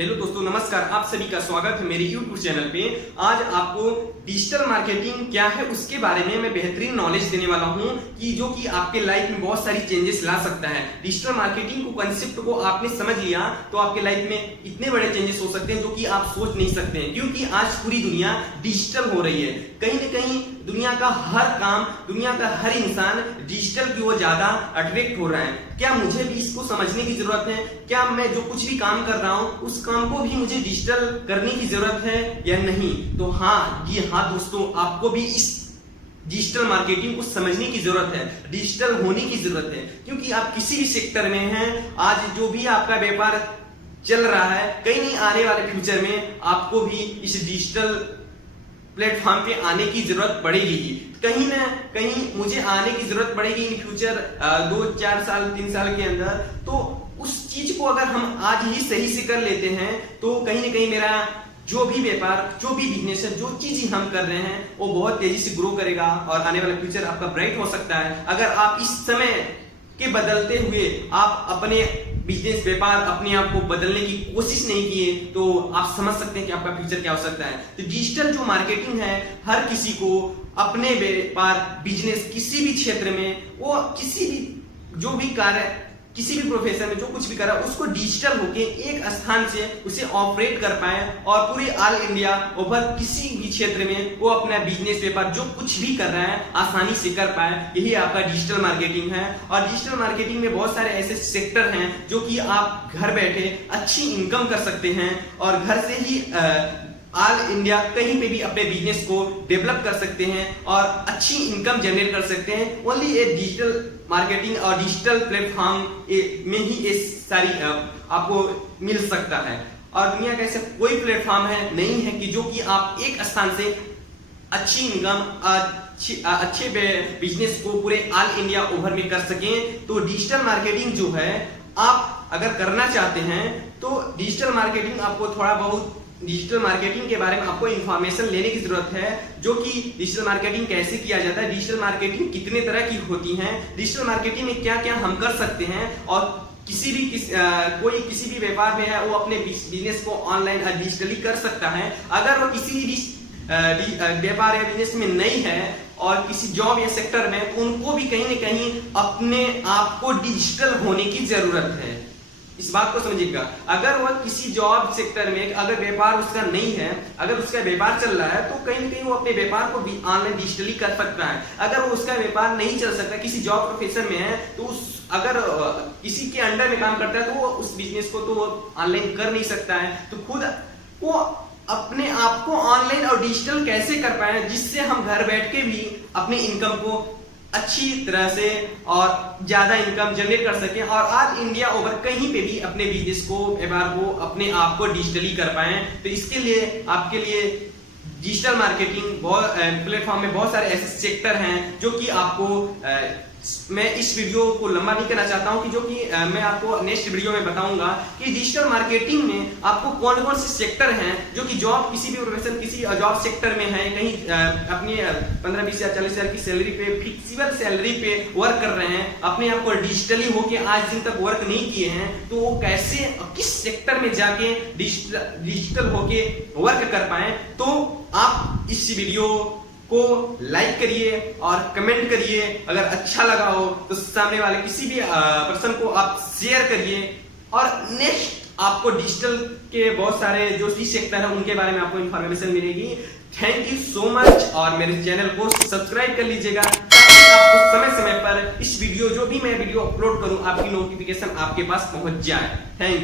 Hello दोस्तों, नमस्कार। आप सभी का स्वागत है मेरे YouTube चैनल पे। आज आपको डिजिटल मार्केटिंग क्या है उसके बारे में मैं बेहतरीन नॉलेज देने वाला हूं कि जो कि आपके लाइफ में बहुत सारी चेंजेस ला सकता है। डिजिटल मार्केटिंग को कंसेप्ट को आपने समझ लिया तो आपके लाइफ में इतने बड़े चेंजेस हो सकते हैं जो कि आप सोच नहीं सकते हैं, क्योंकि आज पूरी दुनिया डिजिटल हो रही है। कहीं ना कहीं दुनिया का हर काम, दुनिया का हर इंसान डिजिटल की ओर ज्यादा अट्रैक्ट हो रहा है। क्या मुझे भी इसको समझने की जरूरत है? क्या मैं जो कुछ भी काम कर रहा हूं उस काम को भी मुझे डिजिटल करने की जरूरत है या नहीं? तो हाँ जी हाँ दोस्तों, आपको भी इस डिजिटल मार्केटिंग को समझने की जरूरत है, डिजिटल होने की जरूरत है, क्योंकि आप किसी भी सेक्टर में हैं, आज जो भी आपका व्यापार चल रहा है, कहीं नहीं आने वाले फ्यूचर में आपको भी इस डिजिटल प्लेटफॉर्म पे आने की जरूरत पड़ेगी। कहीं ना कहीं मुझे आने की जरूरत पड़ेगी इन फ्यूचर 2-4 साल 3 साल के अंदर। तो उस चीज को अगर हम आज ही सही से कर लेते हैं तो कहीं ना कहीं मेरा जो भी व्यापार, जो भी बिजनेस है, जो चीज हम कर रहे हैं वो बहुत तेजी से ग्रो करेगा और आने वाला फ्यूचर आपका ब्राइट हो सकता है। अगर आप इस समय के बदलते हुए आप अपने बिजनेस व्यापार अपने आप को बदलने की कोशिश नहीं किए तो आप समझ सकते हैं कि आपका फ्यूचर क्या हो सकता है। तो डिजिटल जो मार्केटिंग है, हर किसी को अपने व्यापार बिजनेस किसी भी क्षेत्र में, वो किसी भी जो भी कार्य, किसी भी प्रोफेशन में जो कुछ भी कर रहा है उसको डिजिटल होके एक स्थान से उसे ऑपरेट कर पाए और पूरी ऑल इंडिया ओवर किसी भी क्षेत्र में वो अपना बिजनेस व्यापार जो कुछ भी कर रहा है आसानी से कर पाए। यही आपका डिजिटल मार्केटिंग है। और डिजिटल मार्केटिंग में बहुत सारे ऐसे सेक्टर हैं जो कि आप घर बैठे अच्छी इनकम कर सकते हैं और घर से ही ऑल इंडिया कहीं पे भी अपने बिजनेस को डेवलप कर सकते हैं और अच्छी इनकम जनरेट कर सकते हैं। ओनली ए डिजिटल मार्केटिंग और डिजिटल प्लेटफॉर्म में ही ये सारी आपको मिल सकता है। और दुनिया का ऐसा कोई प्लेटफॉर्म है नहीं है कि जो कि आप एक स्थान से अच्छी इनकम, अच्छे बिजनेस को पूरे ऑल इंडिया ओवर में कर सकें। तो डिजिटल मार्केटिंग जो है, आप अगर करना चाहते हैं तो डिजिटल मार्केटिंग आपको थोड़ा बहुत डिजिटल मार्केटिंग के बारे में आपको इंफॉर्मेशन लेने की जरूरत है, जो कि डिजिटल मार्केटिंग कैसे किया जाता है, डिजिटल मार्केटिंग कितने तरह की होती है, डिजिटल मार्केटिंग में क्या क्या हम कर सकते हैं। और कोई किसी भी व्यापार में है वो अपने बिजनेस को ऑनलाइन डिजिटली कर सकता है। अगर वो किसी भी व्यापार या बिजनेस में नहीं है और किसी जॉब या सेक्टर में, उनको भी कहीं ना कहीं अपने आप को डिजिटल होने की जरूरत है। इस बात को समझिएगा। अगर वह किसी जॉब सेक्टर में अगर व्यापार उसका नहीं है, अगर उसका व्यापार चल रहा है तो कहीं ना कहीं वो अपने व्यापार को भी ऑनलाइन डिजिटली कर सकता है। अगर वो उसका व्यापार नहीं चल सकता, किसी जॉब प्रोफेशन में है, तो अगर किसी के अंडर में काम करता है तो वो उस बिजनेस को तो ऑनलाइन कर नहीं सकता है। तो खुद वो अपने आप को ऑनलाइन और डिजिटल कैसे कर पाए जिससे हम घर बैठ के भी अपनी इनकम को अच्छी तरह से और ज्यादा इनकम जनरेट कर सकें और ऑल इंडिया ओवर कहीं पे भी अपने बिजनेस को, व्यापार को, अपने आप को डिजिटली कर पाएं। तो इसके लिए आपके लिए डिजिटल मार्केटिंग प्लेटफॉर्म में बहुत सारे ऐसे सेक्टर हैं जो कि आपको मैं इस वीडियो को लंबा नहीं करना चाहता हूं कि जो कि मैं आपको नेक्स्ट वीडियो में बताऊंगा कि डिजिटल मार्केटिंग में आपको कौन कौन से सेक्टर हैं जो कि जॉब, किसी भी प्रोफेशन, किसी जॉब सेक्टर में है, कहीं अपनी 15-20 हजार 40 हजार की सैलरी पे, फिक्सिबल सैलरी पे वर्क कर रहे हैं, अपने आप को डिजिटली होके आज दिन तक वर्क नहीं किए हैं, तो वो कैसे किस सेक्टर में जाके डिजिटल होके वर्क कर पाए। तो आप इस वीडियो को लाइक करिए और कमेंट करिए। अगर अच्छा लगा हो तो सामने वाले किसी भी पर्सन को आप शेयर करिए। और नेक्स्ट आपको डिजिटल के बहुत सारे जो सी सेक्टर है उनके बारे में आपको इंफॉर्मेशन मिलेगी। Thank you so much. और मेरे चैनल को सब्सक्राइब कर लीजिएगा ताकि आपको समय समय पर इस वीडियो, जो भी मैं वीडियो अपलोड करूं, आपकी नोटिफिकेशन आपके पास पहुंच जाए। Thank you.